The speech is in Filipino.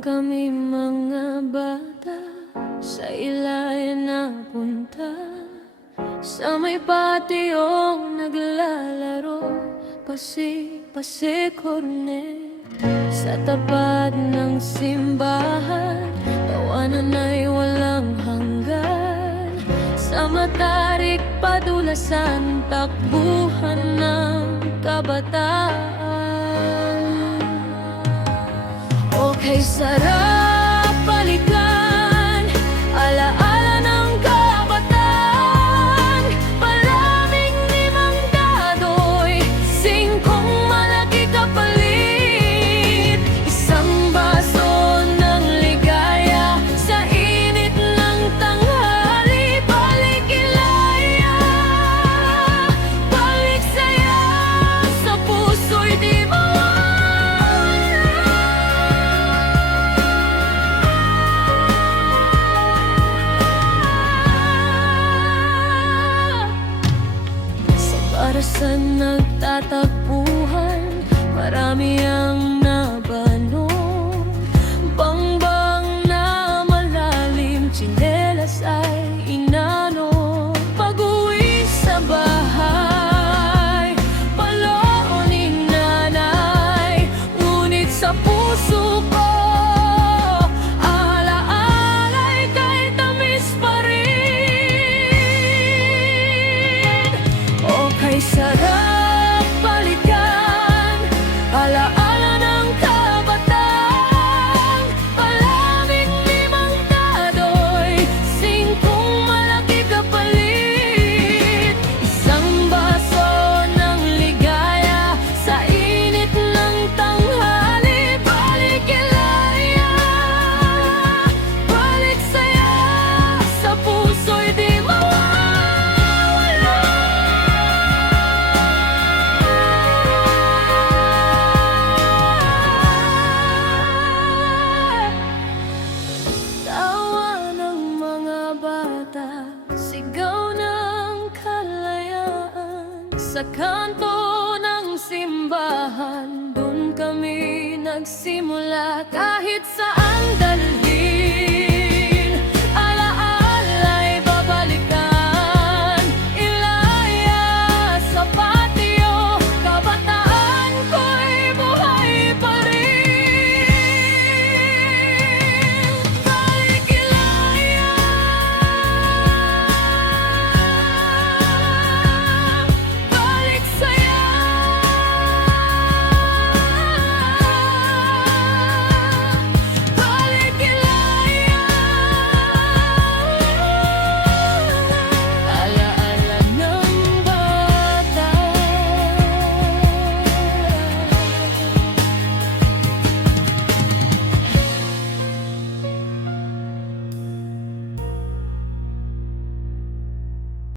Nung kami mga bata, sa ilayan napunta, sa may patiyong naglalaro, pasi-pasi-kornet. Sa tapat ng simbahan, tawanan ay walang hanggan. Sa matarik padulasan, takbuhan ng kabataan. Okay, sarap balikan, alaala ng kabataan. Maraming limang dadoy, singkong malaki kapalit. Isang baso ng ligaya, sa init ng tanghali. Balik ilaya, balik saya, sa puso'y di para sa nagtatagpuhan, marami ang nabano. Bangbang na malalim, tsinelas ay inano. Pag-uwi sa bahay, palooning nanay. Ngunit sa puso ko, alaala'y kay tamis pa rin. Okay, sarap balikan, alaala ng kabataan. Malaming limang dadoy, singkong malaki kapalit. Isang baso ng ligaya, sa init ng tanghali. Balik ilaya, balik saya, sa puso'y di sigaw ng kalayaan. Sa kanto ng simbahan, dun kami nagsimula. Kahit saan